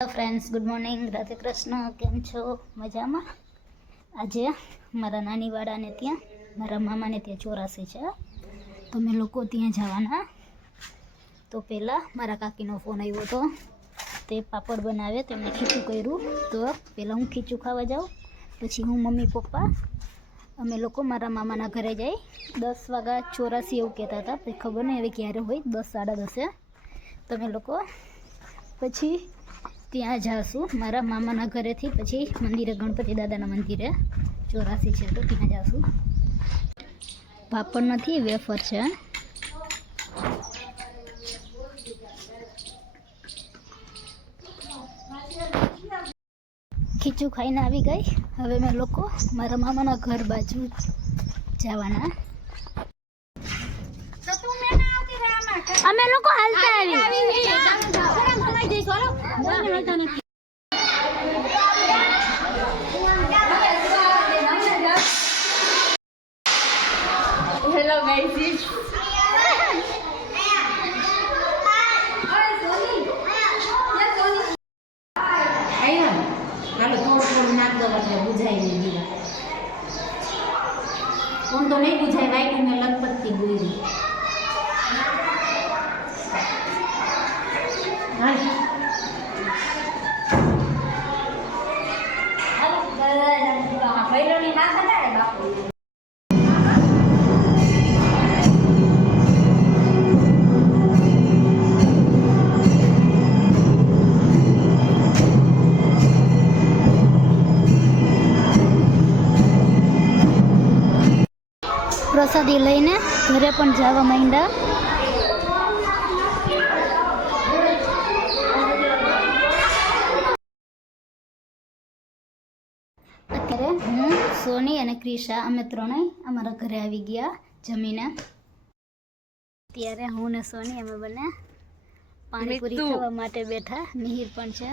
Friends, good morning. Radhe Krishna. કેમ છો? મજામાં? આજે મારા નાનીવાડાને ત્યાં મારા મામાને ત્યાં ચોરાસી છે, તો અમે લોકો ત્યાં જવાના. તો પહેલાં મારા કાકીનો ફોન આવ્યો હતો, તે પાપડ બનાવે, તેમણે ખીચું કર્યું. તો પહેલાં હું ખીચું ખાવા જાઉં, પછી હું મમ્મી પપ્પા અમે લોકો મારા મામાના ઘરે જઈ. 10 વાગ્યા ચોરાસી એવું કહેતા હતા, પછી ખબર નહીં હવે ક્યારે હોય, 10 સાડા 10. તમે લોકો પછી ત્યાં જાશું મારા મામાના ઘરેથી, પછી મંદિરે, ગણપતિ દાદાના મંદિરે ચોરાસી છે, તો ત્યાં જાશું. પાપડ નથી, વેફર છે. ખીચું ખાઈને આવી ગઈ. હવે મેં લોકો મારા મામાના ઘર બાજુ જવાના. અમે લોકો હાલતા આવી. હેલો ગાઈસ, થોડું નાખ દો એટલે બુઝાઈ નહીં દીવા. કોણ તો નહીં બુઝાય, વાઈટ મેં લખપતથી બોલી. પ્રસાદી લઈને ઘરે પણ જવા માંડ્યા. અત્યારે હું, સોની અને ક્રિશા અમે ત્રણેય અમારા ઘરે આવી ગયા જમીને. ત્યારે હું ને સોની અમે બંને પાણીપુરી ખાવા માટે બેઠા. મિહિર પણ છે.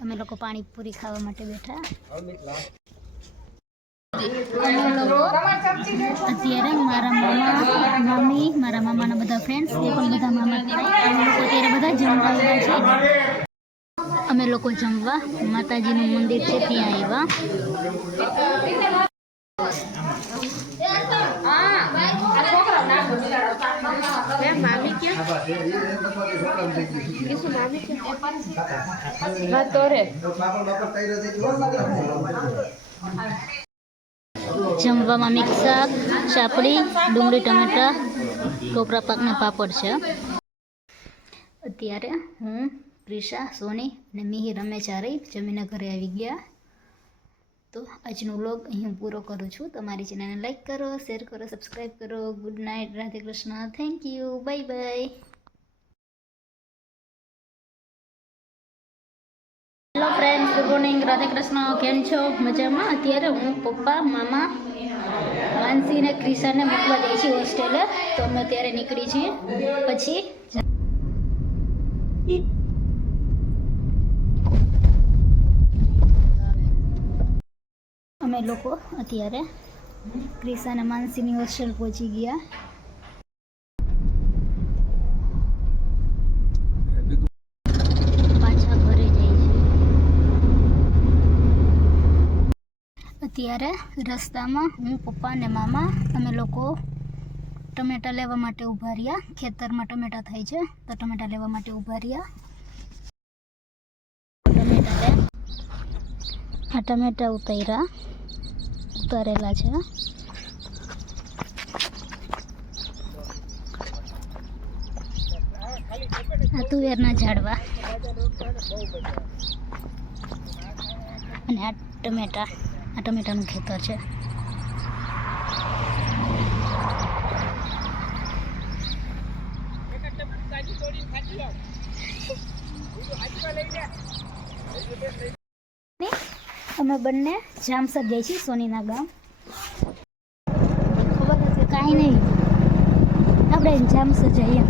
અમે લોકો પાણીપુરી ખાવા માટે બેઠા. અત્યારે મારા મામા, મમ્મી, મારા મામાના બધા ફ્રેન્ડ્સ, એ પણ બધા મામા થાય. અમે લોકો અત્યારે બધા જમવા આવ્યા છે. અમે લોકો જમવા માતાજીનું મંદિર છે ત્યાં આવ્યા. જમવામાં મિક્સ શાક, ચાપડી, ડુંગળી, ટમેટા, ટોપરા પાકના પાપડ છે. અત્યારે હું, પ્રિશા, સોની અને મિહિર અમે ચારેય જમીને ઘરે આવી ગયા. તો આજનો વ્લોગ અહીં પૂરો કરું છું. તમારી ચેનલને લાઈક કરો, શેર કરો, સબસ્ક્રાઈબ કરો. Good night. Radhe Krishna. Thank you. Bye bye. Hello friends, good morning. Radhe Krishna. કેમ છો? મજામાં? અત્યારે હું, પપ્પા, મામા, માનસી ને ક્રિશાને મૂકવા જઈએ છીએ હોસ્ટેલે. તો અમે અત્યારે નીકળી છીએ. પછી અમે લોકો અત્યારે ક્રિશા અને માનસીની હોસ્ટેલ પહોંચી ગયા. પાછા ઘરે જઈએ છીએ. અત્યારે રસ્તામાં હું, પપ્પા અને મામા અમે લોકો ટમેટા લેવા માટે ઊભા રહ્યા. ખેતરમાં ટમેટા થાય છે, તો ટમેટા લેવા માટે ઊભા રહ્યા. આ ટમેટા ઉતારેલા છે. આ તુવેરના ઝાડવા અને આ ટમેટાનું ખેતર છે. અમે બંને જામસર જઈએ છીએ, સોનીના ગામ. ખબર નથી, કાંઈ નહીં, આપણે જામસર જઈએ.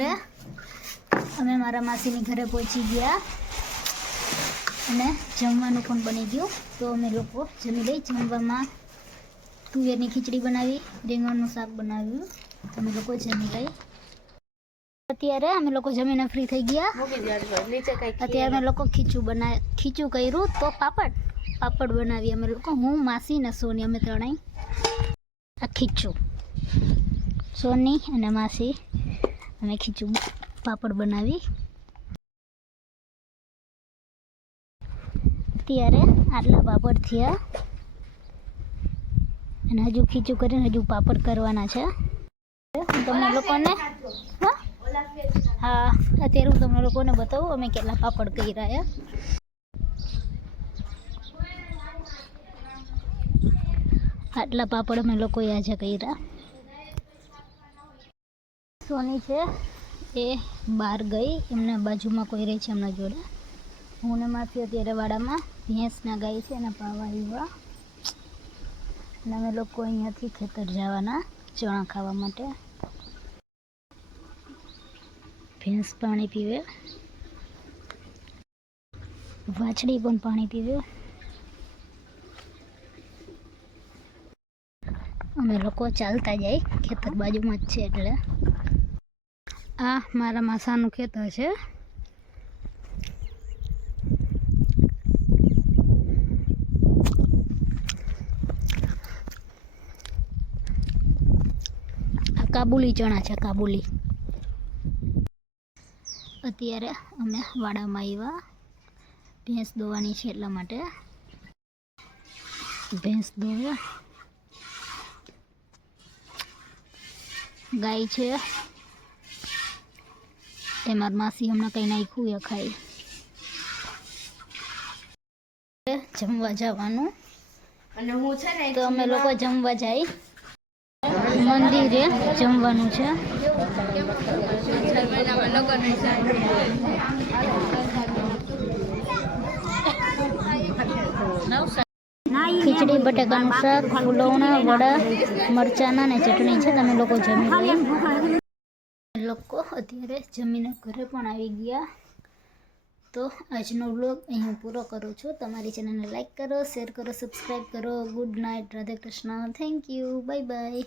અત્યારે અમે મારા માસીની ઘરે પહોંચી ગયા અને જમવાનું પણ બની ગયું. તો અમે લોકો જમી લઈ. જમવામાં તુવેરની ખીચડી બનાવી, રીંગણનું શાક બનાવ્યું. તો અમે લોકો જમી લઈ. અત્યારે અમે લોકો જમીને ફ્રી થઈ ગયા. અત્યારે અમે લોકો ખીચું કર્યું તો પાપડ બનાવી અમે લોકો, હું, માસી ને સોની, અમે ત્રણેય. આ ખીચું સોની અને માસી અમે ખીચું પાપડ બનાવી. અત્યારે આટલા પાપડ થયા અને હજુ ખીચું કરીને હજુ પાપડ કરવાના છે. હું તમને લોકોને હા અત્યારે હું તમને લોકોને બતાવું અમે કેટલા પાપડ કર્યા. આટલા પાપડ અમે લોકોએ આજે કર્યા. સોની છે એ બહાર ગઈ, એમના બાજુમાં કોઈ રહે છે એમના જોડે. હું ને માસી અત્યારે વાડામાં ભેંસના ગાય છે એને પાવા આવ્યા. અને અમે લોકો અહીંયાથી ખેતર જવાના ચણા ખાવા માટે. ભેંસ પાણી પીવે, વાછડી પણ પાણી પીવે. અમે લોકો ચાલતા જાય, ખેતર બાજુમાં જ છે એટલે. આ મારા માસાનું ખેતર છે. આ કાબુલી ચણા છે, કાબુલી. અત્યારે અમે વાડામાં આવ્યા, ભેંસ દોવાની છે એટલા માટે. ભેંસ દોવે, ગાય છે એ મારી માસી હમણાં કંઈ નાખ્યું એ ખાઈ. જમવા જવાનું અને હું છે ને તો અમે લોકો જમવા જાય. મંદિરે જમવાનું છે. ખીચડી, બટાકાનું શાક, ફૂલવણા, વડા, મરચાના ને ચટણી છે. તમે લોકો જમી લઈએ. લોકો અત્યારે જમીને ઘરે પણ આવી ગયા. તો આજનો વ્લોગ અહીં પૂરો કરું છું. તમારી ચેનલને લાઈક કરો, શેર કરો, સબસ્ક્રાઈબ કરો. Good night, Radhe Krishna, thank you, bye bye.